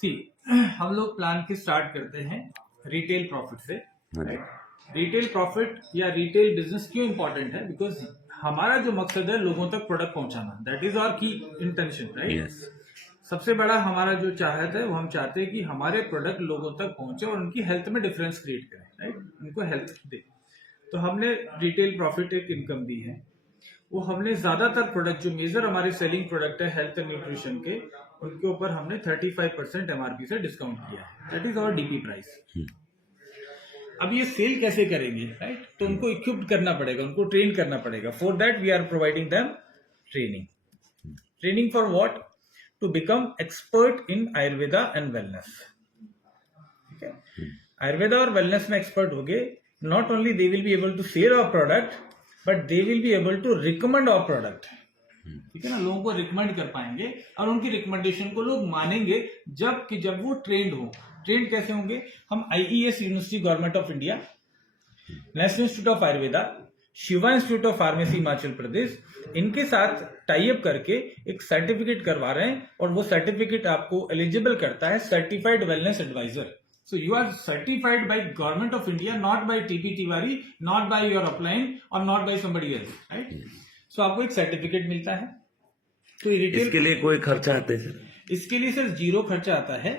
सी हम लोग प्लान की स्टार्ट करते हैं रिटेल प्रॉफिट से। रिटेल प्रॉफिट या रिटेल बिजनेस क्यों इंपॉर्टेंट है? बिकॉज हमारा जो मकसद है लोगों तक प्रोडक्ट पहुंचाना, दैट इज आवर की इंटेंशन, राइट। सबसे बड़ा हमारा जो चाहत है वो हम चाहते हैं कि हमारे प्रोडक्ट लोगों तक पहुंचे और उनकी हेल्थ में डिफरेंस क्रिएट करें, राइट, उनको हेल्थ दे। तो हमने रिटेल प्रॉफिट एक इनकम दी है। वो हमने ज्यादातर प्रोडक्ट जो मेजर हमारे सेलिंग प्रोडक्ट है हेल्थ एंड न्यूट्रिशन के, उनके ऊपर हमने 35% एमआरपी से डिस्काउंट किया है। That is our DP price. अब ये सेल कैसे करेंगे, राइट? तो उनको इक्विप्ड करना पड़ेगा, उनको ट्रेन करना पड़ेगा। For that we are providing them training. Training for what? To become expert in Ayurveda and wellness. ठीक है, आयुर्वेदा और वेलनेस में एक्सपर्ट हो गए, not only they will be able to sell our product but they will be able to recommend our product. ठीक है ना, लोगों को रिकमेंड कर पाएंगे और उनकी रिकमेंडेशन को लोग मानेंगे जब वो ट्रेंड हो। ट्रेंड कैसे होंगे? हम IES university government of India, national institute of Ayurveda, Shiva institute of pharmacy Himachal Pradesh, इनके साथ टाई अप करके एक सर्टिफिकेट करवा रहे हैं और वो सर्टिफिकेट आपको एलिजिबल करता है certified wellness advisor. So you are certified by government of India, not by TP Tiwari, not by your upline or not by somebody else, right? So आपको एक सर्टिफिकेट मिलता है। तो इसके लिए कोई खर्चा आता है सर? इसके लिए सर जीरो खर्चा आता है,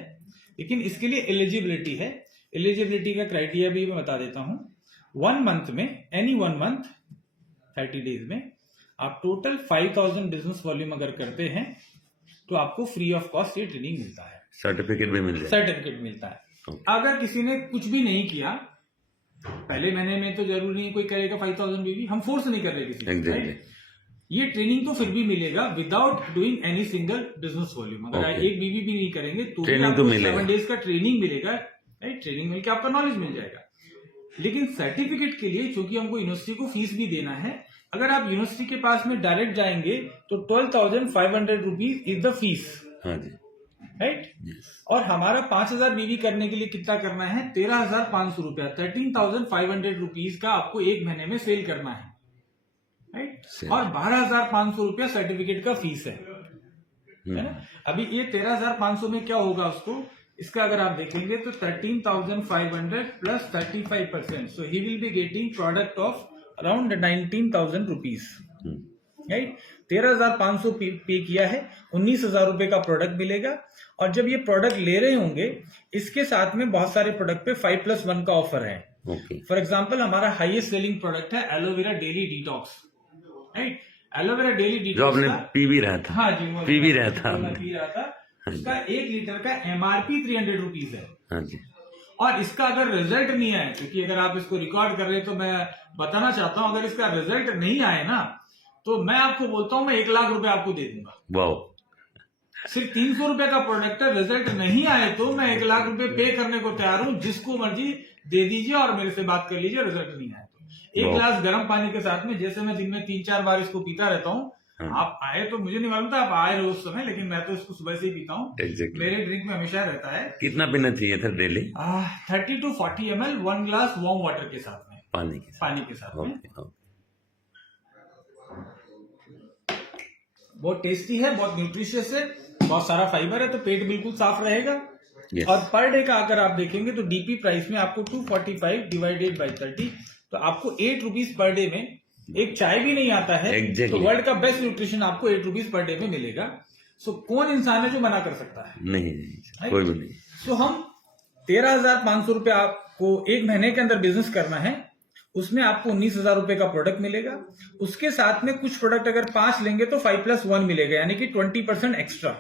लेकिन इसके लिए एलिजिबिलिटी है। एलिजिबिलिटी का क्राइटेरिया भी मैं बता देता हूं। 1 मंथ में, एनी 1 मंथ 30 डेज में आप टोटल 5000 बिजनेस वॉल्यूम अगर करते हैं तो आपको फ्री ऑफ कॉस्ट ये ट्रेनिंग मिलता है। सर्टिफिकेट भी मिल जाए? सर्टिफिकेट मिलता है। अगर किसी ने कुछ भी नहीं किया पहले महीने में, तो जरूरी नहीं कोई करेगा 5000 बीवी, हम फोर्स नहीं कर रहे किसी exactly. ये ट्रेनिंग तो फिर भी मिलेगा without doing any single business volume. अगर एक बीवी भी नहीं करेंगे तो ट्रेनिंग तो मिलेगा, 7 डेज का ट्रेनिंग मिलेगा, राइट। ट्रेनिंग मिलकर आपका नॉलेज मिल जाएगा। लेकिन सर्टिफिकेट के लिए चूंकि हमको यूनिवर्सिटी को फीस भी देना है, अगर आप यूनिवर्सिटी के पास में डायरेक्ट जाएंगे तो 12,500 rupees is the fees, right. और हमारा 5000 बीवी करने के लिए कितना करना है? 13,500 रुपया, 13,500 रुपीज का आपको एक महीने में सेल करना है, राइट। और 12,500 रुपया सर्टिफिकेट का फीस है ना। अभी ये 13,500 में क्या होगा उसको, इसका अगर आप देखेंगे तो 13,500 plus 35%, so he will be getting product of around 19,000 rupees, right. 13,500 पे किया है, 19,000 रुपए का प्रोडक्ट मिलेगा। और जब ये प्रोडक्ट ले रहे होंगे, इसके साथ में बहुत सारे प्रोडक्ट पे 5+1 का ऑफर है। फॉर एग्जांपल हमारा हाईएस्ट सेलिंग प्रोडक्ट है aloe vera daily detox, right. Aloe vera daily detox जो आपने पी भी रहा था। हाँ जी, पी भी रहा था। उसका 1 लीटर का एमआरपी 300 रुपीज है। हाँ जी। और इसका अगर रिजल्ट नहीं आए, क्योंकि अगर आप इसको रिकॉर्ड कर रहे हैं तो मैं बताना चाहता हूं, अगर इसका रिजल्ट नहीं आए ना तो मैं आपको बोलता हूं मैं 1 लाख रुपए आपको दे दूंगा। वाओ। सिर्फ 300 रुपए का प्रोडक्ट है, रिजल्ट नहीं आए तो मैं 1 लाख रुपए पे करने को तैयार हूं। जिसको मर्जी दे दीजिए और मेरे से बात कर लीजिए, रिजल्ट नहीं आए तो 1 गिलास गर्म पानी के साथ में, जैसे मैं दिन में 3-4 बार इसको पीता रहता हूँ। आप आए तो मुझे नहीं मालूम था आप आए रहे उस समय, लेकिन मैं तो इसको सुबह से ही पीता हूँ। मेरे ड्रिंक में हमेशा रहता है। कितना पीना चाहिए था daily? 30 to 40 ml 1 glass warm water के साथ में, पानी के साथ में। बहुत टेस्टी है, बहुत न्यूट्रिशियस है, बहुत सारा फाइबर है, तो पेट बिल्कुल साफ रहेगा। और पर डे का अगर आप देखेंगे तो डीपी प्राइस में आपको 245 डिवाइडेड बाई 30, तो आपको 8 रुपीज पर डे में एक चाय भी नहीं आता है। तो वर्ल्ड का बेस्ट न्यूट्रिशन आपको 8 रुपीज पर डे में मिलेगा। सो कौन इंसान है जो मना कर सकता है? नहीं, कोई भी नहीं। सो हम 13,500 रुपए आपको एक महीने के अंदर बिजनेस करना है, उसमें आपको 19,000 रुपए का प्रोडक्ट मिलेगा। उसके साथ में कुछ प्रोडक्ट अगर 5 लेंगे तो 5+1 मिलेगा, यानी कि 20% एक्स्ट्रा।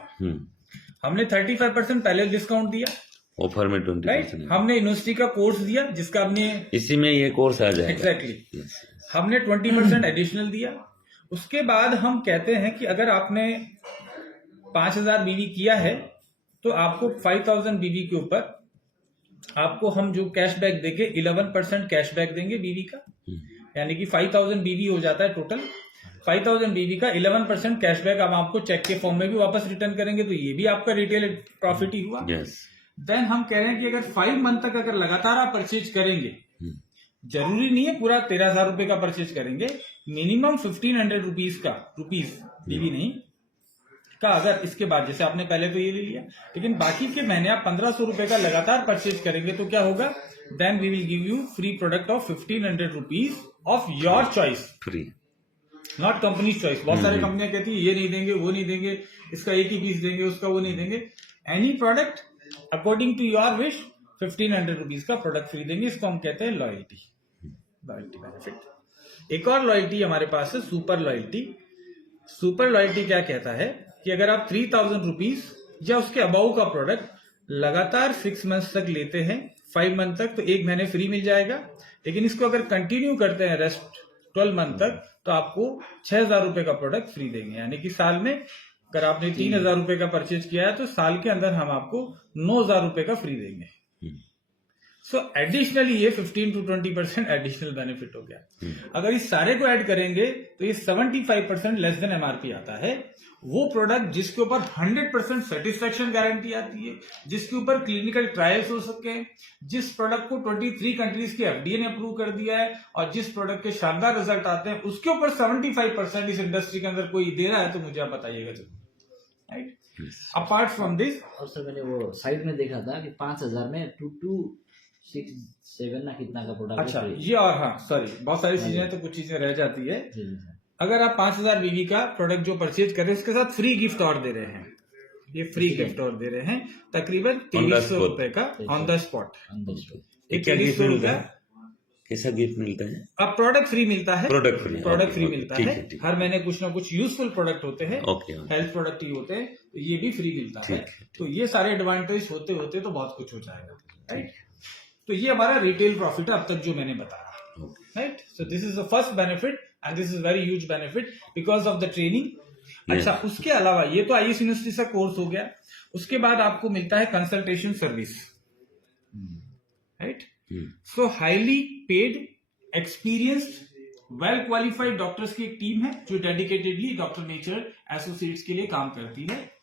हमने 35% पहले डिस्काउंट दिया ऑफर में, 20%। हमने यूनिवर्सिटी का कोर्स दिया जिसका हमने, इसी में ये कोर्स आ जाएगा। एग्जैक्टली। हमने 20% एडिशनल दिया। उसके बाद हम कहते हैं कि अगर आपने 5,000 बीवी किया है तो आपको 5,000 बीवी के ऊपर आपको हम जो कैशबैक देंगे 11% कैशबैक देंगे बीवी का, यानी कि 5,000 बीवी हो जाता है टोटल। 5,000 बीवी का 11% कैशबैक हम आपको चेक के फॉर्म में भी वापस रिटर्न करेंगे, तो ये भी आपका रिटेल प्रॉफिट ही हुआ। देन हम कह रहे हैं कि अगर 5 मंथ तक अगर लगातार आप परचेज करेंगे, जरूरी नहीं है पूरा 13,000 रुपए का परचेज करेंगे, मिनिमम 1,500 रुपीज बीवी नहीं का अगर इसके बाद, जैसे आपने पहले तो ये ले लिया, लेकिन बाकी के महीने आप 1500 रुपए का लगातार परचेज करेंगे तो क्या होगा, then we will give you free product of 1500 rupees of your choice, free, not company choice. बहुत सारी कंपनियां कहती है ये नहीं देंगे, वो नहीं देंगे, इसका एक ही पीस देंगे, उसका वो नहीं देंगे। Any product according to your wish 1500 rupees का प्रोडक्ट फ्री देंगे। इसको हम कहते हैं लॉयल्टी, लॉयल्टी बेनिफिट। एक और लॉयल्टी हमारे पास है सुपर लॉयल्टी। सुपर लॉयल्टी क्या कहता है कि अगर आप 3000 रुपीज या उसके अबाउ का प्रोडक्ट लगातार 6 मंथ तक लेते हैं, 5 मंथ तक, तो 1 महीने फ्री मिल जाएगा। लेकिन इसको अगर कंटिन्यू करते हैं रेस्ट 12 मंथ तक, तो आपको 6000 रुपए का प्रोडक्ट फ्री देंगे। यानी कि साल में अगर आपने 3000 रुपए का परचेज किया है तो साल के अंदर हम आपको 9000 रुपए का फ्री देंगे। सो एडिशनली ये 15 to 20% एडिशनल बेनिफिट हो गया। अगर इस सारे को ऐड करेंगे तो ये 75% लेस देन एमआरपी आता है। वो प्रोडक्ट जिसके ऊपर 100% सेटिस्फेक्शन गारंटी आती है, जिसके ऊपर क्लिनिकल ट्रायल्स हो सके हैं, जिस प्रोडक्ट को 23 कंट्रीज के एफडीए ने अप्रूव कर दिया है और जिस प्रोडक्ट के शानदार रिजल्ट आते हैं, उसके ऊपर 75% इस इंडस्ट्री के अंदर कोई दे रहा है तो मुझे आप बताइएगा जरूर, राइट। अपार्ट फ्रॉम दिस, और सर मैंने वो साइड में देखा था कि 5000 में 2267 ना कितना का प्रोडक्ट। अच्छा ये, और हाँ सॉरी, बहुत सारी चीजें हैं तो कुछ चीजें रह जाती है। अगर आप 5000 वीवी का प्रोडक्ट जो परचेज कर रहे हैं, उसके साथ फ्री गिफ्ट और दे रहे हैं, ये फ्री गिफ्ट और दे रहे हैं तकरीबन 2300 रुपए का ऑन द स्पॉट। 2300 रुपया कैसा गिफ्ट मिलता है? अब प्रोडक्ट फ्री मिलता है, प्रोडक्ट फ्री मिलता है। हर महीने कुछ ना कुछ यूजफुल प्रोडक्ट होते हैं, हेल्थ प्रोडक्ट ही होते हैं, तो ये भी फ्री मिलता है। तो ये सारे एडवांटेज होते होते तो बहुत कुछ हो जाएगा, राइट। तो ये हमारा रिटेल प्रॉफिट है अब तक जो मैंने बताया, right. So this is the first benefit and this is very huge benefit because of the training. अच्छा, उसके अलावा ये तो आईएएस यूनिवर्सिटी का कोर्स हो गया। उसके बाद आपको मिलता है कंसल्टेशन सर्विस, राइट। सो highly paid, experienced, well qualified doctors की एक टीम है जो डेडिकेटेडली डॉक्टर नेचर एसोसिएट्स के लिए काम करती है।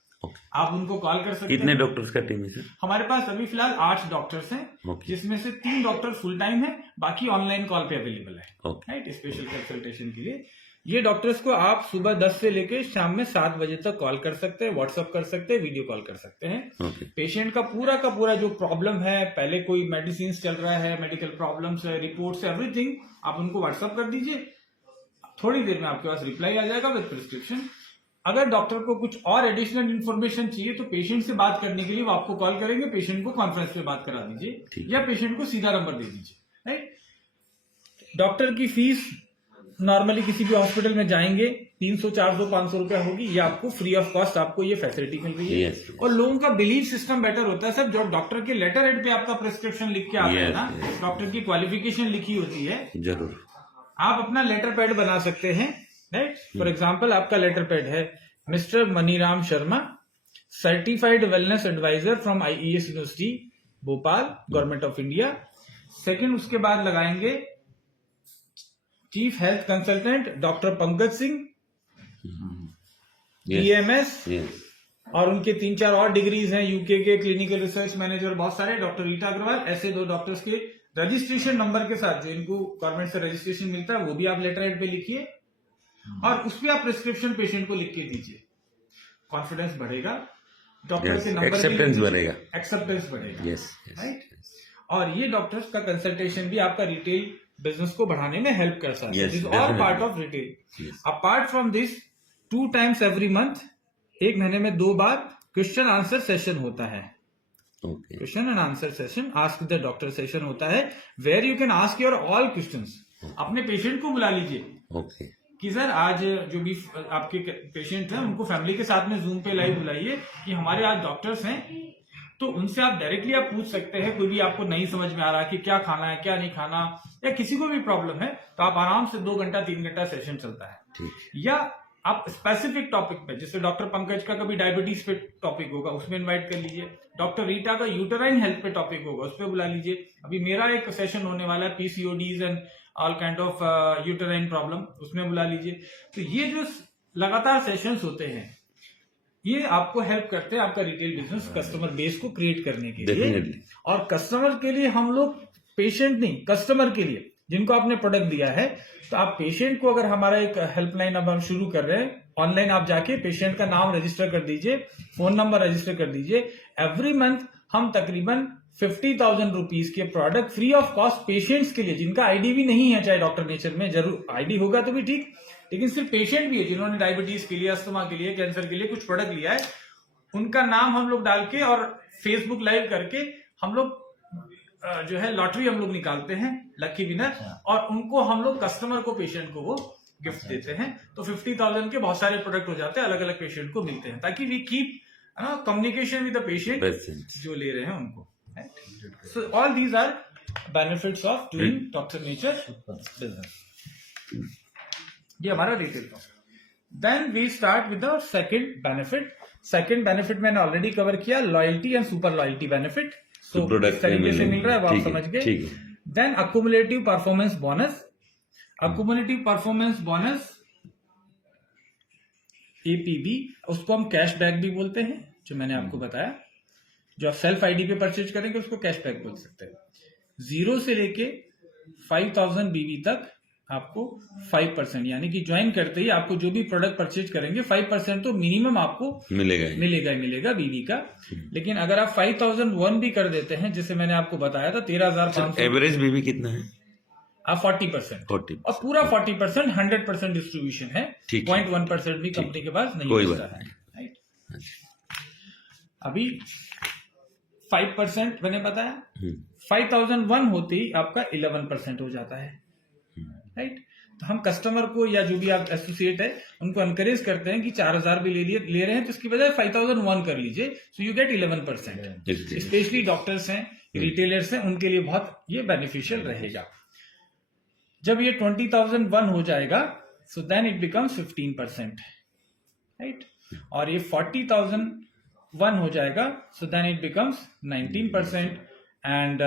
आप उनको कॉल कर सकते हैं। कितने डॉक्टर्स का टीम है सर? हमारे पास अभी फिलहाल 8 डॉक्टर्स हैं, जिसमें से 3 डॉक्टर फुल टाइम है, बाकी ऑनलाइन कॉल पे अवेलेबल है, राइट, स्पेशल कंसल्टेशन के लिए। ये डॉक्टर्स को आप सुबह 10 से लेके शाम में 7 बजे तक कॉल कर सकते हैं, व्हाट्सअप कर सकते हैं, वीडियो कॉल कर सकते हैं। पेशेंट का पूरा जो प्रॉब्लम है, पहले कोई मेडिसिन चल रहा है, मेडिकल प्रॉब्लम्स है, रिपोर्ट्स, एवरीथिंग, आप उनको व्हाट्सअप कर दीजिए, थोड़ी देर में आपके पास रिप्लाई आ जाएगा विद प्रिस्क्रिप्शन। अगर डॉक्टर को कुछ और एडिशनल इन्फॉर्मेशन चाहिए तो पेशेंट से बात करने के लिए वो आपको कॉल करेंगे, पेशेंट को कॉन्फ्रेंस पे बात करा दीजिए या पेशेंट को सीधा नंबर दे दीजिए, राइट। डॉक्टर की फीस नॉर्मली किसी भी हॉस्पिटल में जाएंगे 300, 400, 500 रुपया होगी, ये आपको फ्री ऑफ कॉस्ट आपको ये फैसिलिटी मिल रही है। और लोगों का बिलीव सिस्टम बेटर होता है सर, जो डॉक्टर के लेटर हेड पे आपका प्रिस्क्रिप्शन लिख के आता है ना, डॉक्टर की क्वालिफिकेशन लिखी होती है, जरूर आप अपना लेटर पैड बना सकते हैं, राइट। फॉर एग्जाम्पल आपका लेटर पैड है mister Maniram Sharma, certified wellness advisor from IES university Bhopal, government of India. Second उसके बाद लगाएंगे chief health consultant doctor Pankaj Singh, BAMS, और उनके 3-4 और डिग्रीज हैं यूके के, क्लिनिकल रिसर्च मैनेजर, बहुत सारे, डॉक्टर रीटा अग्रवाल। ऐसे 2 डॉक्टर्स के रजिस्ट्रेशन नंबर के साथ जो इनको गवर्नमेंट से रजिस्ट्रेशन मिलता है वो भी आप लेटर हेड पे लिखिए और उसमें आप प्रिस्क्रिप्शन पेशेंट को लिख के दीजिए। कॉन्फिडेंस बढ़ेगा, डॉक्टर के नंबर, एक्सेप्टेंस बढ़ेगा, राइट। और ये डॉक्टर्स का कंसल्टेशन भी आपका रिटेल बिजनेस को बढ़ाने में हेल्प कर सकता है, this all part of retail. Apart from this 2 times every month, 1 महीने में 2 बार क्वेश्चन आंसर सेशन होता है, question and answer session, ask the doctor session होता है, where you can ask your all questions. अपने पेशेंट को बुला लीजिए कि सर आज जो भी आपके पेशेंट हैं उनको फैमिली के साथ में जूम पे लाइव बुलाइए कि हमारे आज डॉक्टर्स हैं, तो उनसे आप डायरेक्टली आप पूछ सकते हैं। कोई भी आपको नहीं समझ में आ रहा कि क्या खाना है क्या नहीं खाना, या किसी को भी प्रॉब्लम है, तो आप आराम से 2 घंटा 3 घंटा सेशन चलता है। या आप स्पेसिफिक टॉपिक पे, जैसे डॉक्टर पंकज का कभी डायबिटीज पे टॉपिक होगा उसमें इनवाइट कर लीजिए, डॉक्टर रीटा का यूटेराइन हेल्थ पे टॉपिक होगा उस पर बुला लीजिए। अभी मेरा एक सेशन होने वाला है PCODs and all kind of uterine problem, उसमें बुला लीजिए। तो ये जो लगातार सेशंस होते हैं ये आपको हेल्प करते हैं आपका रिटेल बिजनेस कस्टमर बेस को क्रिएट करने के लिए। और कस्टमर के लिए हम लोग, पेशेंट नहीं, कस्टमर के लिए जिनको आपने प्रोडक्ट दिया है, तो आप पेशेंट को, अगर हमारा एक हेल्पलाइन अब हम शुरू कर रहे हैं ऑनलाइन आप जाके पेशेंट का नाम रजिस्टर कर दीजिए, फोन नंबर रजिस्टर कर दीजिए। एवरी मंथ हम तकरीबन 50,000 रुपीज के product free of cost patients के लिए, जिनका आईडी भी नहीं है, चाहे डॉक्टर नेचर में, जरूर आईडी होगा तो भी ठीक, लेकिन सिर्फ पेशेंट भी है जिन्होंने डायबिटीज के लिए, अस्थमा के लिए, कैंसर के लिए कुछ प्रोडक्ट लिया है, उनका नाम हम लोग डाल के और फेसबुक लाइव करके हम लोग जो है लॉटरी हम लोग निकालते हैं, लकी विनर, और उनको हम लोग कस्टमर को, पेशेंट को वो गिफ्ट देते हैं। तो 50,000 के बहुत सारे प्रोडक्ट हो जाते हैं, अलग अलग पेशेंट को मिलते हैं, ताकि we keep communication with the patient जो ले रहे हैं उनको। So all these are benefits of doing doctor nature business. ये हमारा retail profit. Then we start with the second benefit. Second benefit मैंने ऑलरेडी कवर किया, loyalty and super loyalty benefit. So product तरीके से मिल रहा है, वो आप समझ गए। Then accumulative performance bonus. Accumulative performance bonus APB, उसको हम कैशबैक भी बोलते हैं, जो मैंने आपको बताया। जो आप सेल्फ आईडी पे परचेज करेंगे उसको कैशबैक बोल सकते हैं। 0 से लेके 5,000 बीबी तक आपको 5%, यानी कि ज्वाइन करते ही आपको जो भी प्रोडक्ट परचेज करेंगे 5% तो मिनिमम आपको मिलेगा बीबी का। लेकिन अगर आप 5,001 भी कर देते हैं, जैसे मैंने आपको बताया था 13,500, एवरेज बीबी कितना है? आप 40%, और पूरा 40% 100% डिस्ट्रीब्यूशन है, 0.1% भी कंपनी के पास नहीं बचता है, राइट। अभी 5% मैंने बताया, 5,001 होते ही आपका 11% हो जाता है, राइट। तो हम कस्टमर को या जो भी आप एसोसिएट है उनको एनकरेज करते हैं कि 4,000 भी ले रहे हैं तो इसकी बजाय 5,001 कर लीजिए, so you get 11%। Specially doctors हैं, रिटेलर्स हैं, उनके लिए बहुत ये बेनिफिशियल रहेगा। जब ये 20,001 हो जाएगा, so then it becomes 15%, right. और ये 40,001 हो जाएगा, so then it becomes 19%। And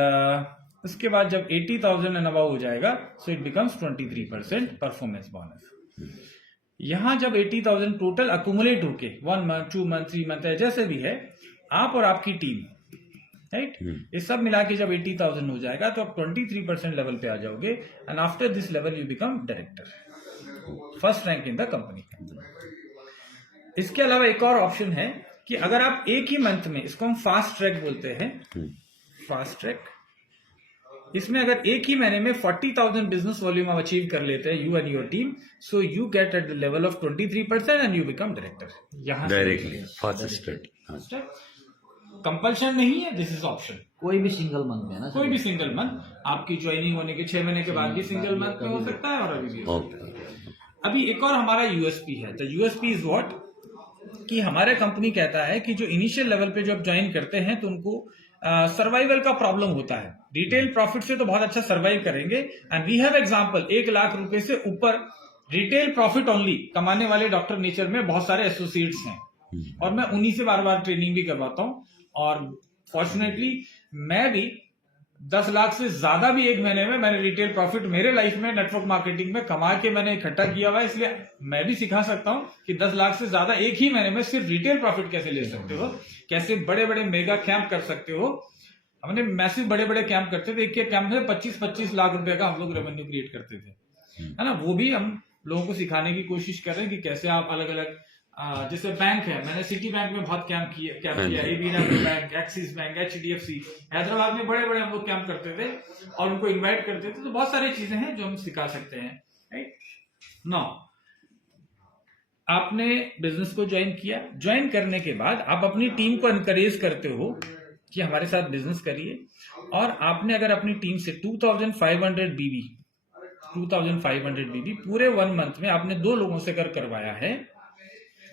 उसके बाद जब 80,000 एंड अबव हो जाएगा, so it becomes 23% performance bonus. यहां जब 80,000 टोटल अक्यूमुलेट होके 1 मंथ, 2 मंथ, 3 मंथ जैसे भी है, आप और आपकी टीम, राइट, ये सब मिला के जब 80,000 हो जाएगा तो आप 23% लेवल पे आ जाओगे। And after this level you become director, first rank in the company. इसके अलावा एक और ऑप्शन है कि अगर आप एक ही मंथ में, इसको हम फास्ट ट्रैक बोलते हैं, फास्ट ट्रैक, इसमें अगर एक ही महीने में 40,000 बिजनेस वॉल्यूम आप अचीव कर लेते हैं, you and your team, so you get at the level of 23% and you become director. यहां डायरेक्टली फर्स्ट स्टेप, कंपल्शन नहीं है, दिस इज ऑप्शन। कोई भी सिंगल मंथ में ना, कोई भी सिंगल मंथ, आपकी ज्वाइनिंग होने के 6 महीने के बाद भी सिंगल मंथ में हो सकता है, और अभी भी। अभी एक और हमारा यूएसपी है। तो यूएसपी इज व्हाट, कि हमारे कंपनी कहता है कि जो इनिशियल लेवल पे जो आप ज्वाइन करते हैं तो उनको सर्वाइवल का प्रॉब्लम होता है। रिटेल प्रॉफिट से तो बहुत अच्छा सर्वाइव करेंगे, and we have example 1 lakh रुपए से ऊपर रिटेल प्रॉफिट ओनली कमाने वाले डॉक्टर नेचर में बहुत सारे एसोसिएट्स हैं, और मैं उन्हीं से बार बार ट्रेनिंग भी करवाता हूं। और फॉर्चुनेटली मैं भी 10 लाख से ज्यादा भी एक महीने में मैंने रिटेल प्रॉफिट मेरे लाइफ में नेटवर्क मार्केटिंग में कमा के मैंने इकट्ठा किया हुआ है, इसलिए मैं भी सिखा सकता हूं कि 10 लाख से ज्यादा एक ही महीने में सिर्फ रिटेल प्रॉफिट कैसे ले सकते हो, कैसे बड़े बड़े मेगा कैंप कर सकते हो। हमने मैसिव बड़े बड़े कैंप करते थे, एक कैंप में 25-25 लाख रुपए का हम लोग रेवेन्यू क्रिएट करते थे, है ना। वो भी हम लोगों को सिखाने की कोशिश कर रहे हैं कि कैसे आप अलग अलग, जैसे बैंक है, मैंने सिटी बैंक में बहुत कैंप किया, AB bank, Axis bank, HDFC, Hyderabad में बड़े बड़े हम लोग कैंप करते थे और उनको इनवाइट करते थे। तो बहुत सारी चीजें हैं जो हम सिखा सकते हैं, राइट। नाउ आपने बिजनेस को ज्वाइन किया, ज्वाइन करने के बाद आप अपनी टीम को एनकरेज करते हो कि हमारे साथ बिजनेस करिए, और आपने अगर अपनी टीम से 2,500 बीबी पूरे 1 मंथ में आपने 2 लोगों से करवाया है,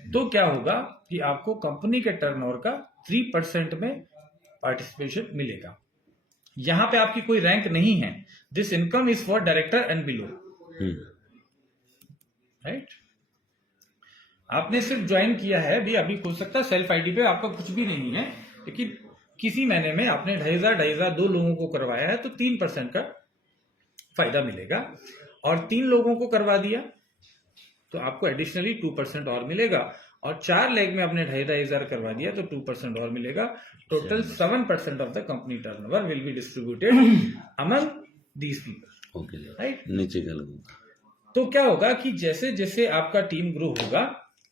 तो क्या होगा कि आपको कंपनी के टर्नओवर का 3% में पार्टिसिपेशन मिलेगा। यहां पे आपकी कोई रैंक नहीं है, this income is for director and below, right. आपने सिर्फ ज्वाइन किया है, अभी हो सकता है सेल्फ आईडी पे आपका कुछ भी नहीं है, लेकिन किसी महीने में आपने 2,500 2 लोगों को करवाया है तो 3% का फायदा मिलेगा, और 3 लोगों को करवा दिया तो आपको एडिशनली 2% और मिलेगा, और 4 लेग में आपने 2,500 करवा दिया तो 2% और मिलेगा। Total 7% of the company turnover will be distributed among these people, right. नीचे का लोग, तो क्या होगा कि जैसे जैसे आपका टीम ग्रो होगा,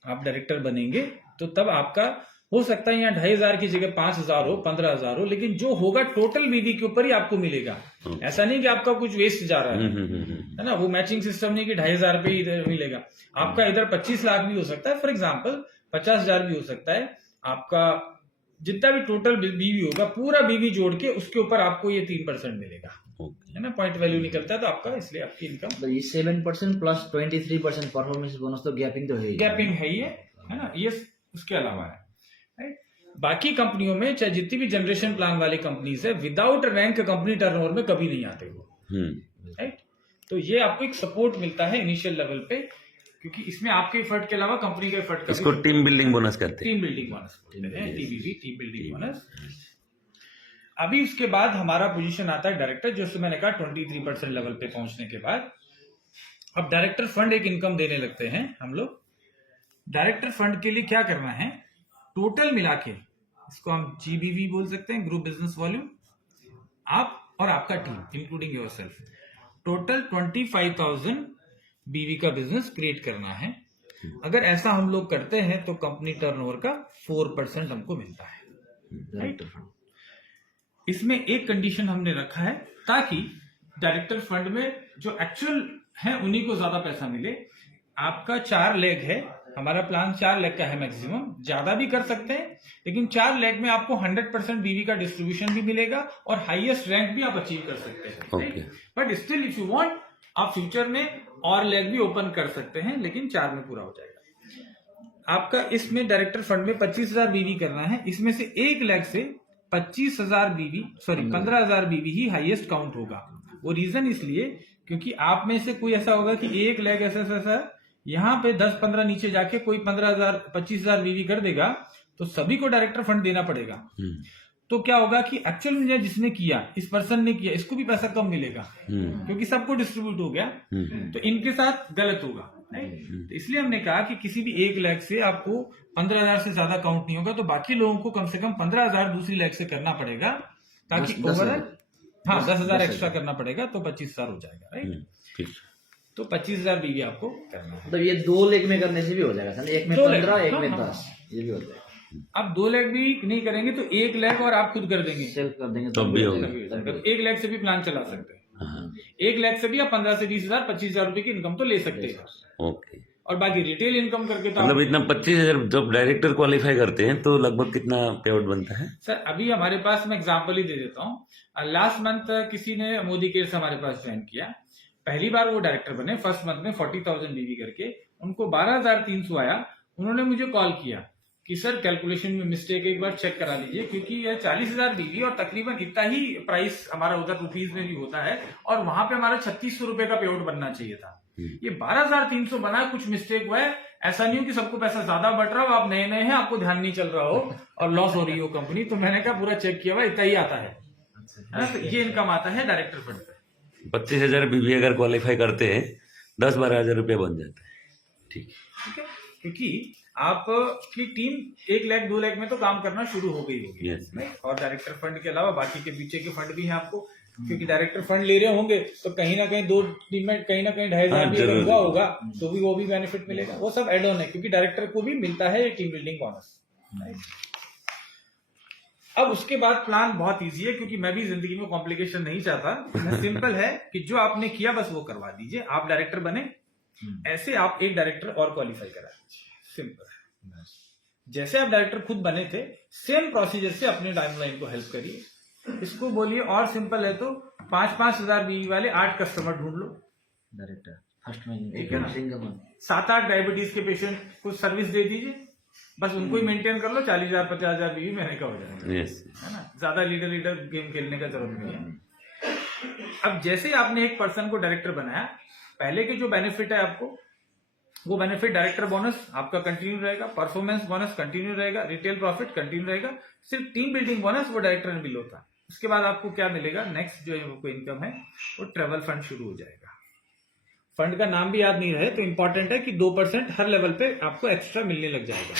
आप डायरेक्टर बनेंगे तो तब आपका हो सकता है यहाँ 2,500 की जगह 5,000 हो, 15,000 हो, लेकिन जो होगा टोटल बीवी के ऊपर ही आपको मिलेगा। ऐसा नहीं कि आपका कुछ वेस्ट जा रहा है ना। वो मैचिंग सिस्टम नहीं कि 2,500 पे इधर मिलेगा, आपका इधर 25 लाख भी हो सकता है फॉर एग्जाम्पल, 50,000 भी हो सकता है। आपका जितना भी टोटल बीवी होगा पूरा बीवी जोड़ के उसके ऊपर आपको ये 3% मिलेगा, है ना। पॉइंट वैल्यू निकलता है तो आपका, इसलिए आपकी इनकम ये 7% प्लस 23% परफॉर्मेंस बोनस तो गैपिंग तो है ही। गैपिंग है ये, है ना। ये उसके अलावा है, राइट। बाकी कंपनियों में चाहे जितनी भी जनरेशन प्लान वाली कंपनीज है, विदाउट रैंक कंपनी टर्नओवर में कभी नहीं आते वो, राइट। तो ये आपको एक सपोर्ट मिलता है इनिशियल लेवल पे, क्योंकि इसमें आपके एफर्ट के अलावा कंपनी का एफर्ट, इसको टीम बिल्डिंग बोनस कहते हैं। टीम बिल्डिंग बोनस बोलते हैं, टीबीबी, टीम बिल्डिंग बोनस। अभी उसके बाद हमारा पोजीशन आता है डायरेक्टर, जो मैंने कहा 23% लेवल पे पहुंचने के बाद अब डायरेक्टर फंड एक इनकम देने लगते हैं हम लोग। डायरेक्टर फंड के लिए क्या करना है, टोटल मिला के इसको हम जीबीवी बोल सकते हैं, ग्रुप बिजनेस वॉल्यूम, आप और आपका टीम इंक्लूडिंग योरसेल्फ, टोटल 25,000 बीवी का बिजनेस क्रिएट करना है। अगर ऐसा हम लोग करते हैं तो कंपनी टर्नओवर का 4% हमको मिलता है, राइट। इसमें एक कंडीशन हमने रखा है ताकि डायरेक्टर फंड में जो एक्चुअल है उन्हीं को ज्यादा पैसा मिले। आपका 4 लेग है, हमारा प्लान 4 लेग का है मैक्सिमम, ज्यादा भी कर सकते हैं, लेकिन 4 लेग में आपको 100% बीवी का डिस्ट्रीब्यूशन भी मिलेगा और हाईएस्ट रैंक भी आप अचीव कर सकते हैं। But still if you want, आप फ्यूचर में और लेग भी ओपन कर सकते हैं, लेकिन 4 में पूरा हो जाएगा आपका। इसमें डायरेक्टर फंड में 25,000 बीवी करना है, इसमें से एक लेग से 25,000 बीवी, सॉरी 15,000 बीवी ही हाईएस्ट काउंट होगा। वो रीजन इसलिए क्योंकि आप में से कोई ऐसा होगा कि एक लेग ऐसा यहाँ पे 10-15 नीचे जाके कोई 25,000 बीवी कर देगा, तो सभी को डायरेक्टर फंड देना पड़ेगा। तो क्या होगा कि एक्चुअल में जिसने किया, इस पर्सन ने किया, इसको भी पैसा कम मिलेगा क्योंकि सबको डिस्ट्रीब्यूट हो गया, तो इनके साथ गलत होगा, तो इसलिए हमने कहा कि किसी भी एक लेग से आपको 15,000 से ज्यादा काउंट नहीं होगा, तो बाकी लोगों को कम से कम 15,000 दूसरी लेग से करना पड़ेगा, ताकि ओवरऑल 10,000 एक्स्ट्रा करना पड़ेगा, तो 25,000 हो जाएगा, राइट। तो 25,000 बीवी आपको करना है। तो ये 2 लेग में करने से भी हो जाएगा सर, एक में 15, एक में 10, ये भी हो जाएगा। अब 2 लेग भी नहीं करेंगे तो 1 लेग और आप खुद कर देंगे, सेल्फ कर देंगे तो भी होगा। 1 लेग से भी प्लान चला सकते हैं। 1 लेग से भी आप 15 से 20,000, 25,000 रुपए की इनकम तो ले सकते हैं। ओके। और बाकी रिटेल इनकम करके तो मतलब इतना 25,000 जब डायरेक्टर क्वालिफाई करते हैं तो लगभग कितना पे आउट बनता है? सर अभी हमारे पास, मैं एग्जांपल ही दे देता हूँ, लास्ट मंथ किसी ने मोदी केयर से हमारे पास ज्वाइन किया, पहली बार वो डायरेक्टर बने, फर्स्ट मंथ में 40,000 बीवी करके, उनको 12,300 आया। उन्होंने मुझे कॉल किया कि सर कैलकुलेशन में मिस्टेक, एक बार चेक करा लीजिए, क्योंकि ये 40,000 बीवी और तकरीबन इतना ही प्राइस हमारा उधर रुपीज में भी होता है, और वहां पे हमारा 3,600 रुपए का पे आउट बनना चाहिए था, ये 12,300 बना, कुछ मिस्टेक हुआ है। ऐसा नहीं हो कि सबको पैसा ज्यादा बढ़ रहा हो, आप नए नए हैं, आपको ध्यान नहीं चल रहा हो और लॉस हो रही हो कंपनी। तो मैंने कहा पूरा चेक किया हुआ, इतना ही आता है, तो ये इनकम आता है डायरेक्टर फंड पे। 25,000 बीवी अगर क्वालिफाई करते हैं 10-12,000 रुपया बन जाता है। ठीक है, क्योंकि आपकी टीम 1 लाख 2 लाख में तो काम करना शुरू हो गई होगी, और डायरेक्टर फंड के अलावा बाकी के पीछे के फंड भी हैं आपको, क्योंकि डायरेक्टर फंड ले रहे होंगे तो कहीं ना कहीं 2 टीम में कहीं ना कहीं 2,500 भी अगर हुआ होगा तो भी वो भी बेनिफिट मिलेगा। वो सब एड ऑन है, क्योंकि डायरेक्टर को भी मिलता है टीम बिल्डिंग बोनस। अब उसके बाद प्लान बहुत इजी है, क्योंकि मैं भी जिंदगी में कॉम्प्लिकेशन नहीं चाहता। सिंपल है कि जो आपने किया बस वो करवा दीजिए, आप डायरेक्टर बने, ऐसे आप एक डायरेक्टर और क्वालिफाई करा दीजिए, सिंपल है। जैसे आप डायरेक्टर खुद बने थे, सेम प्रोसीजर से अपने टाइमलाइन को हेल्प करिए। इसको बोलिए और सिंपल है तो 5,000 बीवी वाले 8 कस्टमर ढूंढ लो डायरेक्टर फर्स्ट महीने, ठीक है ना। 7-8 डायबिटीज के पेशेंट को सर्विस दे दीजिए, बस उनको ही मेंटेन कर लो, 40,000 50,000 बीवी महीने का हो जाएगा, है ना। ज्यादा लीडर गेम खेलने का जरूरत नहीं है। अब जैसे आपने एक पर्सन को डायरेक्टर बनाया, पहले के जो बेनिफिट है आपको, वो बेनिफिट डायरेक्टर बोनस आपका कंटिन्यू रहेगा, परफॉर्मेंस बोनस कंटिन्यू रहेगा, रिटेल प्रॉफिट कंटिन्यू रहेगा, सिर्फ टीम बिल्डिंग बोनस वो डायरेक्टर में बिल होता है। उसके बाद आपको क्या मिलेगा, नेक्स्ट जो है वो इनकम है, वो ट्रेवल फंड शुरू हो जाएगा। फंड का नाम भी याद नहीं रहे तो इंपॉर्टेंट है कि 2% हर लेवल पे आपको एक्स्ट्रा मिलने लग जाएगा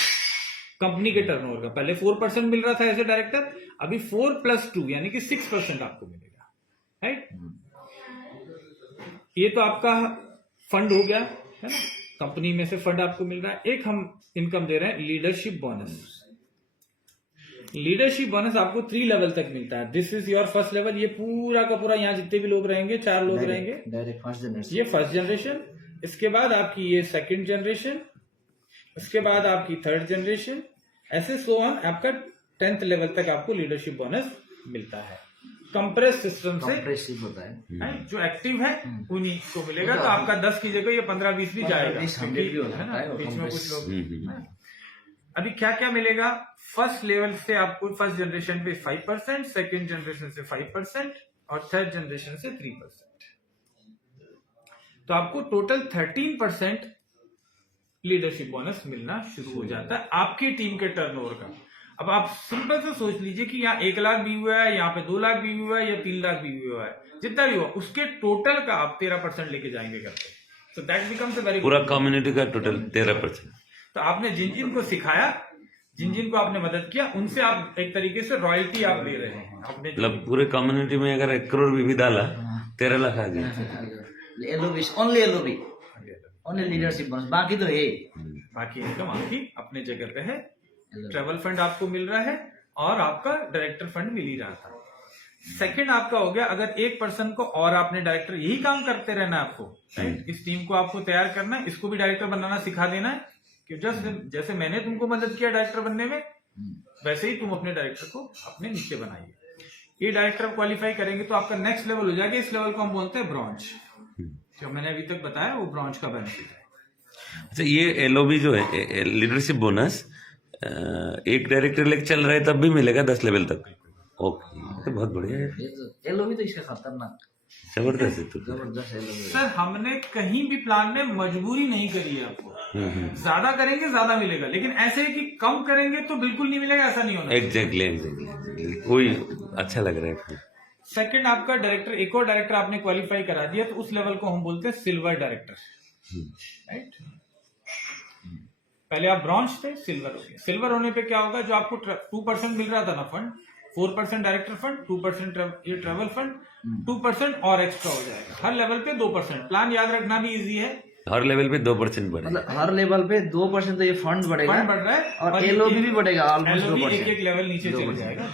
कंपनी के टर्नओवर का। पहले 4% मिल रहा था एज ए डायरेक्टर, अभी 4+2 यानी कि 6% आपको मिलेगा, राइट। ये तो आपका फंड हो गया, है ना। कंपनी में से फंड आपको मिल रहा है, एक हम इनकम दे रहे हैं लीडरशिप बोनस। लीडरशिप बोनस आपको 3 लेवल तक मिलता है। This is your first level. ये पूरा का पूरा यहाँ जितने भी लोग रहेंगे 4 लोग रहेंगे, डायरेक्ट फर्स्ट जनरेशन, ये फर्स्ट जनरेशन। इसके बाद आपकी ये सेकंड जनरेशन, इसके बाद आपकी थर्ड जनरेशन, ऐसे सो ऑन आपका 10th लेवल तक आपको लीडरशिप बोनस मिलता है। कंप्रेस सिस्टम से कंप्रेसिव होता है। जो एक्टिव है उन्हीं को मिलेगा। तो आपका 10 की जगह ये 15-20 भी जाएगा, 100 भी हो सकता है, बीच में कुछ लोग। हम्म। अभी क्या क्या मिलेगा? फर्स्ट लेवल से आपको फर्स्ट जनरेशन पे 5%, सेकंड जनरेशन से 5% और थर्ड जनरेशन से 3%। तो आपको टोटल 13% लीडरशिप बोनस मिलना शुरू हो जाता है आपकी टीम के टर्नओवर का। अब आप सिंपल से सोच लीजिए कि यहाँ 1 लाख भी हुआ है, यहाँ पे 2 लाख भी हुआ है, या 3 लाख भी हुआ है, जितना भी हुआ उसके टोटल का आप 13% लेके जाएंगे करके। तो दैट बिकम्स अ वेरी पूरा कम्युनिटी का टोटल 13%। तो आपने जिन जिन को सिखाया, जिन जिन को आपने मदद किया, उनसे आप एक तरीके से रॉयल्टी आप ले रहे हैं अपने। मतलब पूरे कम्युनिटी में अगर 1 करोड़ भी डाला 13 लाख आ गया। LOB, only LOB, only leadership bonus, बाकी तो है। बाकी इनकम आपकी अपने जगह पे है। ट्रेवल फंड आपको मिल रहा है और आपका डायरेक्टर फंड मिल ही रहा था। सेकंड आपका हो गया, अगर एक पर्सन को और आपने डायरेक्टर, यही काम करते रहना है आपको, राइट? इस टीम को आपको तैयार करना है, इसको भी डायरेक्टर बनाना सिखा देना है कि जैसे मैंने तुमको मदद किया डायरेक्टर बनने में, वैसे ही तुम अपने डायरेक्टर को अपने नीचे बनाइए। ये डायरेक्टर क्वालिफाई करेंगे तो आपका नेक्स्ट लेवल हो जाएगा। इस लेवल को हम बोलते हैं ब्रॉन्ज। जो मैंने अभी तक बताया वो ब्रॉन्ज का बेनिफिट है। अच्छा, ये एलओबी जो है लीडरशिप बोनस एक डायरेक्टर लेके चल रहा है तब भी मिलेगा 10 लेवल तक? ओके, तो बहुत बढ़िया है, एलओबी तो इसका खतरनाक, जबरदस्त है। तो जबरदस्त एलओबी। सर हमने कहीं भी प्लान में मजबूरी नहीं करी है आपको। ज्यादा करेंगे ज्यादा मिलेगा, लेकिन ऐसे कि कम करेंगे तो बिल्कुल नहीं मिलेगा, ऐसा नहीं होना। एग्जैक्टली कोई अच्छा लग रहा है। सेकंड आपका डायरेक्टर, एक और डायरेक्टर आपने क्वालिफाई करा दिया तो उस लेवल को हम बोलते हैं सिल्वर डायरेक्टर, राइट? पहले आप ब्रॉन्ज थे, सिल्वर हो गया। सिल्वर होने पे क्या होगा, जो आपको 2% मिल रहा था ना फंड, 4% डायरेक्टर फंड, 2% ये ट्रेवल फंड, 2% और एक्स्ट्रा हो जाएगा। हर लेवल पे 2%। प्लान याद रखना भी इजी है, हर लेवल पे 2% बढ़ेगा। मतलब हर लेवल पे 2% तो ये फंड बढ़ेगा, फंड बढ़ रहा है और एलओबी भी बढ़ेगा ऑलमोस्ट LOB 2%। एक लेवल नीचे चले जाएगा।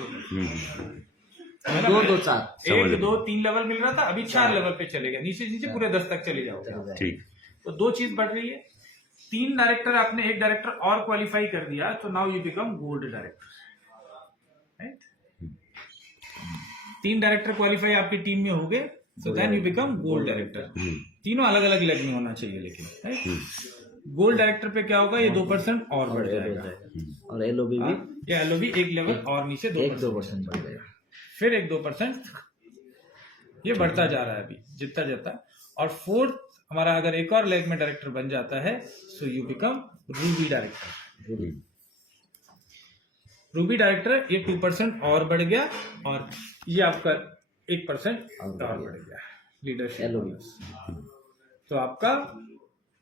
2 2 4 1 2 3 लेवल मिल रहा था, अभी 4 लेवल पे चलेगा, नीचे नीचे पूरे 10 तक चले जाओगे। ठीक। तो 2 चीज बढ़ रही है। 3 डायरेक्टर आपने, एक डायरेक्टर और क्वालिफाई कर दिया तो now you become gold director, right? 3 director qualify आपकी टीम में हो गए, so then you become gold director. तीनों अलग अलग लेवल में होना चाहिए लेकिन, राइट? गोल्ड डायरेक्टर पे क्या होगा, ये 2% और बढ़ जाएगा, और एलओबी भी ये एलओबी एक लेवल और नीचे 2% बढ़ जाएगा, फिर एक 2%, ये बढ़ता जा रहा है अभी जितना जाता। और फोर्थ हमारा अगर एक और लेग में डायरेक्टर बन जाता है, so you become Ruby director. Ruby director ये 2% और बढ़ गया, और ये आपका 1% और बढ़ गया लीडरशिप एलओबी। तो आपका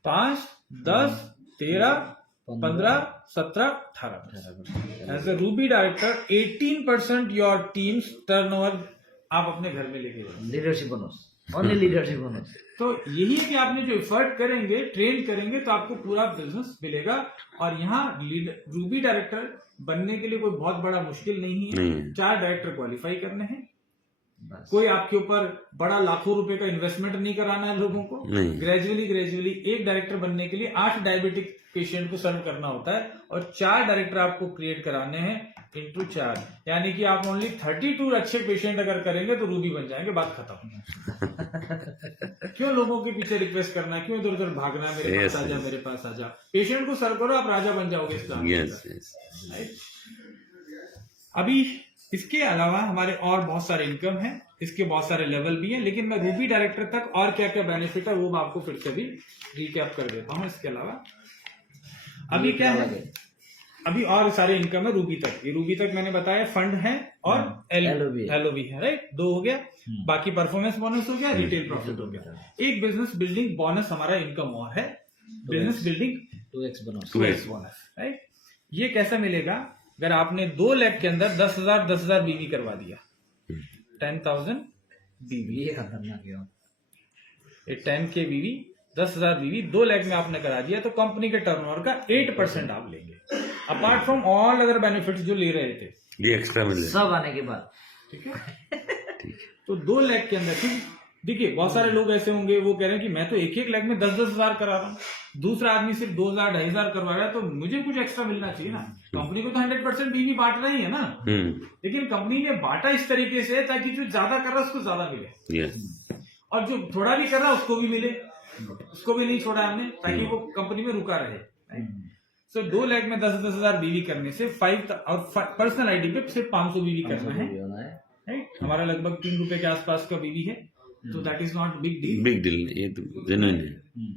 5 10 13 15 17 18 as a ruby director 18% your teams turnover आप अपने घर में लेके जाओ। Leadership bonus, only leadership bonus. तो यही है कि आपने जो एफर्ट करेंगे, ट्रेन करेंगे, तो आपको पूरा बिजनेस मिलेगा। और यहाँ रूबी डायरेक्टर बनने के लिए कोई बहुत बड़ा मुश्किल नहीं है। 4 डायरेक्टर क्वालिफाई करने हैं, कोई आपके ऊपर बड़ा लाखों रुपए का इन्वेस्टमेंट नहीं कराना है लोगों को। ग्रेजुअली एक डायरेक्टर बनने के लिए 8 डायबिटिक पेशेंट को सर्व करना होता है, और 4 डायरेक्टर आपको क्रिएट कराने हैं इंटू 4, यानी कि आप ओनली 32 अच्छे पेशेंट अगर करेंगे तो रूबी बन जाएंगे, बात खत्म। क्यों लोगों के पीछे रिक्वेस्ट करना, क्यों इधर उधर भागना, मेरे पास आजा, मेरे पास आजा। पेशेंट को सर्व करो, आप राजा बन जाओगे इस काम में। अभी इसके अलावा हमारे और बहुत सारे इनकम है, इसके बहुत सारे लेवल भी हैं, लेकिन मैं रूबी डायरेक्टर तक और क्या क्या बेनिफिट है वो मैं आपको फिर से भी रिकैप कर देता हूँ। इसके अलावा अभी क्या है, अभी और सारे इनकम है रूबी तक। ये रूबी तक मैंने बताया फंड है और एलओबी है, राइट? 2 हो गया। बाकी परफॉर्मेंस बोनस हो गया, रिटेल प्रॉफिट हो गया। एक बिजनेस बिल्डिंग बोनस हमारा इनकम और है, business building 2x bonus, right? ये कैसा मिलेगा, अगर आपने 2 लाख के अंदर 10,000 बीवी करवा दिया, 10,000 बीवी, ये खतरनाक है। ये 10K बीवी 10,000 बीवी 2 लाख में आपने करा दिया तो कंपनी के टर्नओवर का 8% आप लेंगे, apart from all other benefits जो ले रहे थे। ये एक्स्ट्रा मिल जाएगा। सब आने के बाद ठीक है तो 2 लाख के अंदर, क्योंकि देखिए बहुत सारे लोग ऐसे होंगे वो कह रहे हैं कि मैं तो 1-1 लाख में 10-10 हजार करा रहा हूँ, दूसरा आदमी सिर्फ 2,000 2,500 करवा रहा है, तो मुझे कुछ एक्स्ट्रा मिलना चाहिए ना। कंपनी को तो 100% बीवी बांट रही है ना, लेकिन कंपनी ने बांटा इस तरीके से ताकि जो ज्यादा कर रहा है उसको ज्यादा मिले, यस, और जो थोड़ा भी कर रहा है उसको भी मिले, उसको भी नहीं छोड़ा हमने ताकि वो कंपनी में रुका रहे। सो 2 लाख में 10-10 हजार बीवी करने से 5 और पर्सनल आईडी पे सिर्फ 500 बीवी करना है, राइट। हमारा लगभग 3 रुपए के आसपास का बीवी है, तो that is not big deal. Big deal, ये तो जेन्युइन है।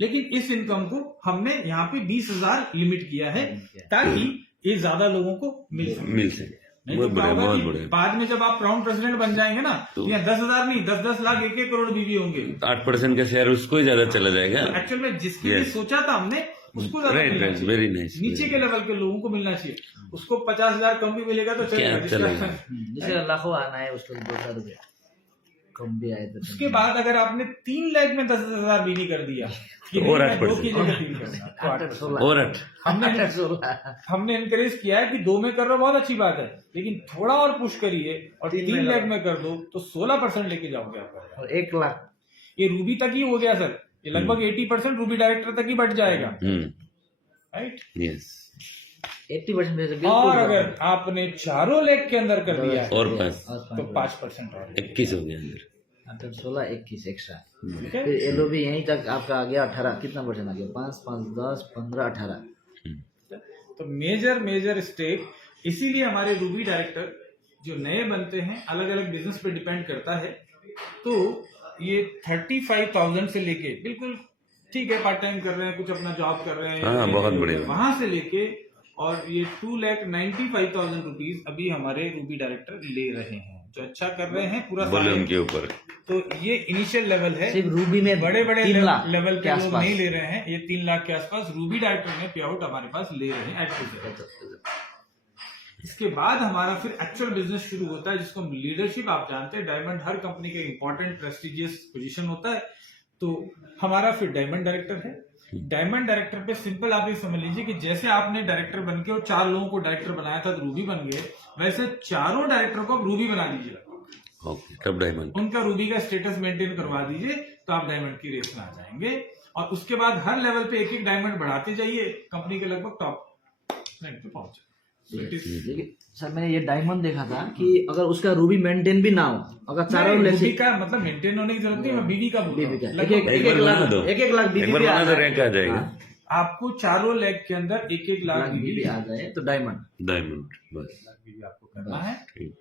लेकिन इस इनकम को हमने यहाँ पे 20,000 लिमिट किया है ताकि ये ज्यादा लोगों को मिल सके। नहीं तो बहुत क्या बढ़िया, होगा बहुत कि बढ़िया। बाद में जब आप क्राउन प्रेसिडेंट बन जाएंगे ना तो यहाँ 10,000 नहीं 10-10 लाख 1-1 करोड़ बीवी होंगे। 8% का शेयर उसको ही ज्यादा चला जाएगा। एक्चुअल में जिसके लिए सोचा था हमने उसको ज्यादा राइट मिलना राइट, चाहिए। Very nice. नीचे के लेवल के लोगों को मिलना चाहिए, उसको 50,000 कम भी मिलेगा तो चलेगा। क्या चलेगा? जिसे लाखों आना है उसको 2,000 रुपया कम भी आए तो उसके बाद अगर आपने 3 लाख में 10,000 बीवी कर दिया कि और नहीं, मैं 2 8%। की जगह 3 करना, तो 8%। और 8 हमने इनकरेज किया है कि 2 में कर रहा बहुत अच्छी बात है, लेकिन थोड़ा और पुश करिए और 3 लाख में कर दो तो 16% लेके जाओगे आपका। और 1 लाख ये रूबी तक ही हो गया सर, ये लगभग 80% रूबी डायरेक्टर तक ही बढ़ जाएगा, राइट। यस। 80% में से और बिल्कुल अगर आपने 4 लाख के अंदर कर दिया है और 5 तो 5% और 21 हो गया अंदर। मतलब 16 21 एक्स्ट्रा। ठीक है। फिर एलओबी यहीं तक आपका आ गया 18, कितना परसेंट आ गया? 5 5 10 15 18। तो मेजर स्टेक, इसीलिए हमारे रूबी डायरेक्टर जो नए बनते हैं अलग अलग बिजनेस पे डिपेंड करता है, तो ये 35,000 से लेके बिल्कुल ठीक है पार्ट टाइम कर रहे हैं, कुछ अपना जॉब कर रहे हैं, हाँ, बहुत बढ़िया। वहां से लेके और ये 2,95,000 रुपीज अभी हमारे रूबी डायरेक्टर ले रहे हैं, जो अच्छा कर रहे हैं पूरा वॉल्यूम के ऊपर। तो ये इनिशियल लेवल है, सिर्फ रूबी में बड़े 3 लाख लेवल के के लोग आसपास। नहीं ले रहे हैं, ये 3 लाख के आसपास रूबी डायरेक्टर ने पे आउट हमारे पास ले रहे हैं एट प्रेजेंट। इसके बाद हमारा फिर एक्चुअल बिजनेस शुरू होता है, जिसको हम लीडरशिप, आप जानते हैं डायमंड हर कंपनी का इंपॉर्टेंट प्रेस्टिजियस पोजीशन होता है, तो हमारा फिर डायमंड डायरेक्टर है। डायमंड डायरेक्टर पे सिंपल आप ये समझ लीजिए कि जैसे आपने डायरेक्टर बन के और 4 लोगों को डायरेक्टर बनाया था तो रूबी बन गए, वैसे 4 डायरेक्टर को आप रूबी बना दीजिए, ओके, तब डायमंड। उनका रूबी का स्टेटस मेंटेन करवा दीजिए तो आप डायमंड की रेस में आ जाएंगे। और उसके बाद हर लेवल पे 1-1 डायमंड बढ़ाते जाइए, कंपनी के लगभग टॉप रैंक पे पहुंचे। लेकिन सर मैंने ये डायमंड देखा था कि अगर उसका रूबी मेंटेन भी ना हो, अगर चारों रूबी का मतलब मेंटेन होने की जरूरत नहीं, मैं बीवी का बोल रहा हूँ। लगभग एक बार बना दो, 1 लाख बीवी एक बार भी बना आ दो, जाए, रैंक आ जाएगा। आपको 4 लाख के अंदर 1-1 लाख बीवी बीवी आ जाए तो डायमंड डायमंड बस। आपको करना है। ठीक।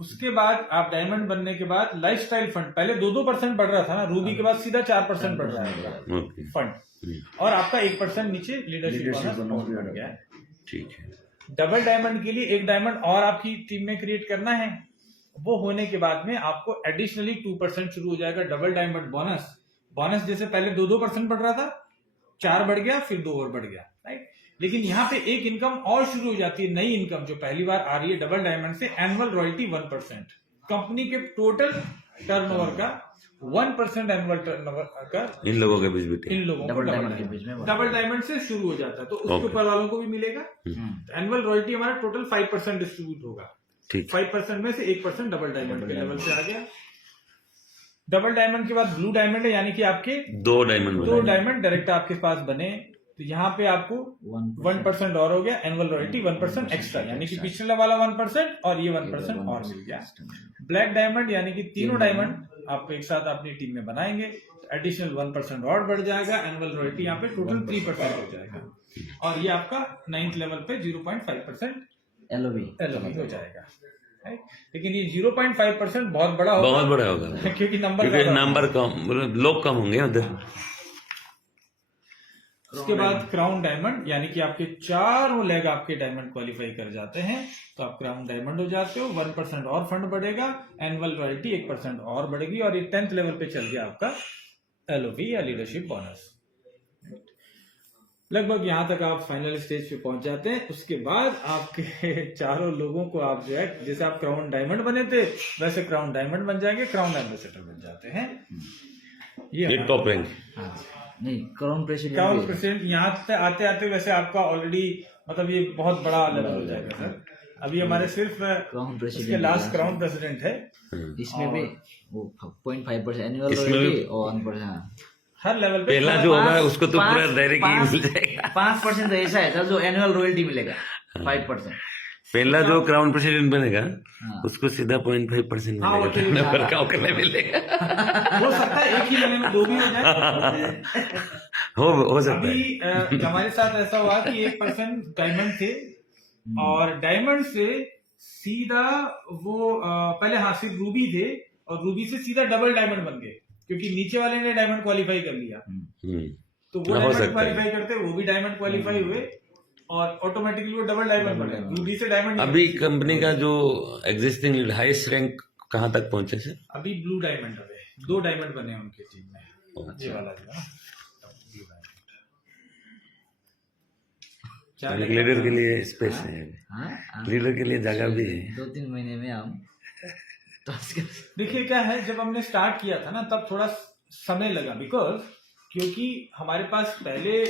उसके बाद आप डायमंड बनने के बाद लाइफस्टाइल फंड, पहले 2-2% बढ़ रहा था ना, रूबी के बाद सीधा 4% बढ़ रहा है ओके, फंड, और आपका 1% नीचे लीडरशिप बोनस बढ़ गया है। ठीक है। डबल डायमंड के लिए 1 डायमंड और आपकी टीम में क्रिएट करना है, वो होने के बाद में आपको एडिशनली 2% शुरू हो जाएगा डबल डायमंड बोनस। बोनस जैसे पहले 2-2% बढ़ रहा था, 4 बढ़ गया, फिर 2 और बढ़ गया, राइट। लेकिन यहाँ पे एक इनकम और शुरू हो जाती है, नई इनकम जो पहली बार आ रही है डबल डायमंड से, एनुअल रॉयल्टी 1%। कंपनी के टोटल टर्नओवर का 1% एनुअल टर्नओवर का इन लोगों के बीच भी इन लोगों को डबल डायमंड के बीच में डबल डायमंड से शुरू हो जाता है, तो उसके Okay. ऊपर वालों को भी मिलेगा। एनुअल रॉयल्टी हमारा टोटल 5% डिस्ट्रीब्यूट होगा, ठीक। 5% में से 1% डबल डायमंड के लेवल से आ गया। डबल डायमंड के बाद ब्लू डायमंड है, यानी कि आपके 2 डायमंड 2 डायमंड डायरेक्ट आपके पास बने, तो यहाँ पे आपको 1% और हो गया, एनुअल रॉयल्टी 1% एक्स्ट्रा, यानी कि पिछले वाला 1% और ये 1% और मिल गया। ब्लैक डायमंड यानी कि तीनों डायमंड आप एक साथ अपनी टीम में बनाएंगे, एडिशनल 1% और बढ़ जाएगा, एनुअल रॉयल्टी यहाँ पे टोटल 3% हो जाएगा, और ये आपका 9th लेवल पे 0.5% एलओबी हो जाएगा। लेकिन ये 0.5% बहुत बड़ा होगा, बहुत बड़ा होगा, क्योंकि क्योंकि नंबर कम, लोग कम होंगे उधर। उसके बाद क्राउन डायमंड, यानी कि आपके 4 लेग आपके डायमंड क्वालिफाई कर जाते हैं तो आप क्राउन डायमंड हो जाते हो, 1% और फंड बढ़ेगा, एनुअल रॉयल्टी 1% और बढ़ेगी, और ये 10th लेवल पे चल गया आपका एलओवी या लीडरशिप बोनस। लगभग यहाँ तक आप फाइनल स्टेज पे पहुंच जाते हैं। उसके बाद आपके 4 लोगों को आप जो है, जैसे आप क्राउन डायमंड बने थे वैसे क्राउन डायमंड बन जाएंगे, क्राउन एम्बेसडर बन जाते हैं। ये टॉप रैंक। हाँ नहीं, क्राउन प्रेसिडेंट क्राउन भी है। प्रेसिडेंट यहाँ पे आते आते वैसे आपका ऑलरेडी मतलब ये बहुत बड़ा लेवल हो जाएगा सर। अभी हमारे सिर्फ क्राउन इसके प्रेसिडेंट लास्ट क्राउन प्रेसिडेंट है। इसमें भी वो 0.5% एनुअल इसमें भी- रॉयल्टी और 1%। हर लेवल पे पहला जो होगा उसको तो पूरा 5% डायरेक्ट ही मिल जाएगा। 5% तो ऐसा है सर जो एनुअल रॉयल्टी मिलेगा, 5%। पहला जो क्राउन प्रेसिडेंट बनेगा हाँ। उसको सीधा 0.5% हाँ, वो मिलेगा, तो वर्कआउट करने मिलेगा। हो सकता है एक ही महीने में 2 भी हो जाए। हो सकता है। अभी हमारे साथ ऐसा हुआ कि एक पर्सन डायमंड थे और डायमंड से सीधा वो पहले हाँ सिर्फ रूबी थे और रूबी से सीधा डबल डायमंड बन गए क्योंकि नीचे वाले ने डायमंड क्वालिफाई कर लिया। तो वो हो डायमंड सकता है। क्वालिफाई करते वो भी डायमंड क्वालिफाई हुए और ऑटोमेटिकली वो डबल डायमंड बने। रूबी से डायमंड अभी कंपनी का जो एग्जिस्टिंग हाईएस्ट रैंक कहाँ तक पहुंचे सर? अभी ब्लू डायमंड है, 2 डायमंड बने उनकी टीम में। अच्छा। ये वाला जो है ना, ब्लू डायमंड। एक लीडर के लिए स्पेस है, हाँ लीडर के लिए जगह भी है। 2-3 महीने में हम टास्क देखिए क्या है, जब हमने स्टार्ट किया था ना तब थोड़ा समय लगा बिकॉज क्योंकि हमारे पास पहले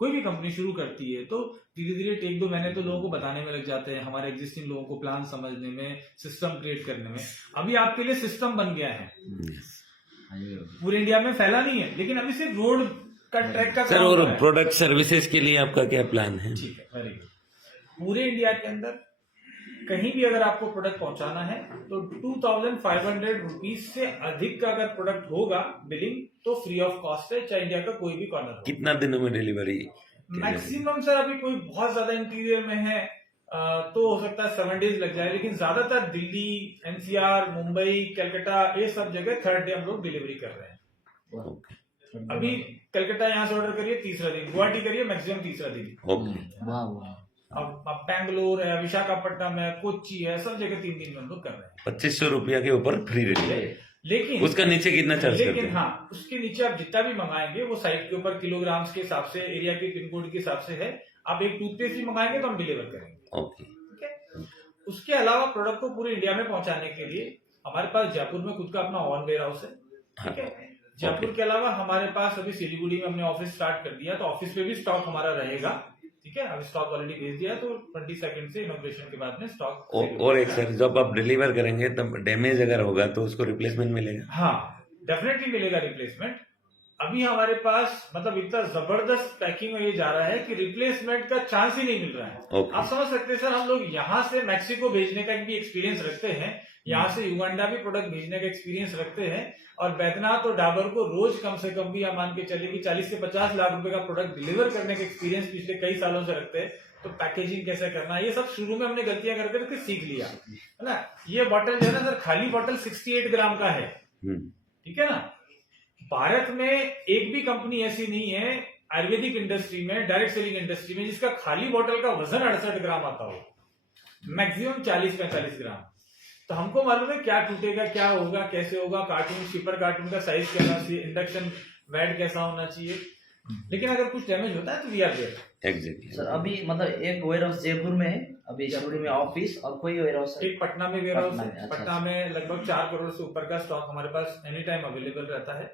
कोई भी कंपनी शुरू करती है तो धीरे धीरे 1-2 महीने तो लोगों को बताने में लग जाते हैं, हमारे एग्जिस्टिंग लोगों को प्लान समझने में, सिस्टम क्रिएट करने में। अभी आपके लिए सिस्टम बन गया है, पूरे इंडिया में फैला नहीं है लेकिन अभी सिर्फ रोड का ट्रैक का सर काम और हो रहा है। प्रोडक्ट सर्विसेज के लिए आपका क्या प्लान है? ठीक है, वेरी गुड। पूरे इंडिया के अंदर कहीं भी अगर आपको प्रोडक्ट पहुंचाना है तो 2500 रुपीज से अधिक का अगर प्रोडक्ट होगा बिलिंग तो फ्री ऑफ कॉस्ट है, चाहे इंडिया का कोई भी कॉर्नर हो। कितना दिनों में डिलीवरी? मैक्सिमम सर अभी कोई बहुत ज्यादा इंटीरियर में है तो हो सकता है 7 डेज लग जाए, लेकिन ज्यादातर दिल्ली, एनसीआर, मुंबई, कलकत्ता ये सब जगह 3rd डे हम लोग डिलीवरी कर रहे हैं। अभी कलकत्ता यहाँ से ऑर्डर करिए 3रा दिन, गुवाहाटी करिए मैक्सिमम 3रा दिन। ओके। वाह अब बैंगलोर है, विशाखापट्टनम है, कोच्चि है, सब जगह 3 दिन में हम लोग कर रहे हैं। 2500 रुपया के ऊपर फ्री डिलीवरी। लेकिन उसका नीचे कितना चार्ज करते लेकिन हैं? हाँ उसके नीचे आप जितना भी मंगाएंगे वो साइट के ऊपर किलोग्राम्स के हिसाब से, एरिया के पिन कोड के हिसाब से है। आप एक टूथपेस्ट भी मंगाएंगे तो हम डिलीवर करेंगे। ओके। ठीक है। उसके अलावा प्रोडक्ट को पूरे इंडिया में पहुंचाने के लिए हमारे पास जयपुर में खुद का अपना ऑन वेयर हाउस है। ठीक है। जयपुर के अलावा हमारे पास अभी सिलीगुड़ी में हमने ऑफिस स्टार्ट कर दिया, तो ऑफिस पे भी स्टॉक हमारा रहेगा। ठीक है। अभी स्टॉक ऑलरेडी भेज दिया तो 22 से इनॉग्रेशन के बाद में स्टॉक। और एक सर, जब आप डिलीवर करेंगे तब डैमेज अगर होगा तो उसको रिप्लेसमेंट मिलेगा? हाँ डेफिनेटली मिलेगा रिप्लेसमेंट। अभी हमारे पास मतलब इतना जबरदस्त पैकिंग में ये जा रहा है कि रिप्लेसमेंट का चांस ही नहीं मिल रहा है। Okay. आप समझ सकते हैं सर, हम लोग यहाँ से मैक्सिको भेजने का भी एक्सपीरियंस रखते हैं, यहाँ से युगांडा भी प्रोडक्ट भेजने का एक्सपीरियंस रखते हैं, और बैद्यनाथ और डाबर को रोज कम से कम भी आप मान के चले कि 40 से 50 लाख रुपए का प्रोडक्ट डिलीवर करने का एक्सपीरियंस पिछले कई सालों से रखते हैं। तो पैकेजिंग कैसे करना है ये सब शुरू में हमने गलतियां कर करके सीख लिया है ना। ये बॉटल जो है ना सर, खाली बॉटल 68 ग्राम का है। ठीक है ना। भारत में एक भी कंपनी ऐसी नहीं है आयुर्वेदिक इंडस्ट्री में, डायरेक्ट सेलिंग इंडस्ट्री में, जिसका खाली बॉटल का वजन 68 ग्राम आता हो, मैक्सिमम 40-45 ग्राम। तो हमको मालूम है क्या टूटेगा, क्या होगा, कैसे होगा, कार्टून, शिपर कार्टून का साइज क्या होना चाहिए, इंडक्शन वेट कैसा होना चाहिए, लेकिन अगर कुछ डैमेज होता है तो we are there. Exactly sir अभी मतलब एक वेयर हाउस जयपुर में है, अभी सिलीगुड़ी में ऑफिस, और कोई वेयर हाउस एक पटना में वेयर हाउस पटना है। में, अच्छा। पटना में लगभग 4 करोड़ से ऊपर का स्टॉक हमारे पास एनी टाइम अवेलेबल रहता है।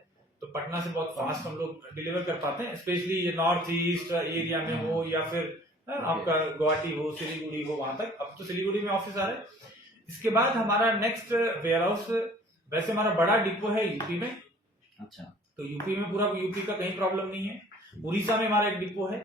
तो पटना से बहुत फास्ट हम लोग डिलीवर कर पाते हैं, स्पेशली ये नॉर्थ ईस्ट एरिया में हो या फिर आपका गुवाहाटी हो, सिलीगुड़ी हो, वहां तक। अब तो सिलीगुड़ी में ऑफिस आ रहा है। इसके बाद हमारा नेक्स्ट वेयर हाउस, वैसे हमारा बड़ा डिपो है यूपी में। अच्छा। तो यूपी में पूरा यूपी का कहीं प्रॉब्लम नहीं है। उड़ीसा में हमारा एक डिपो है।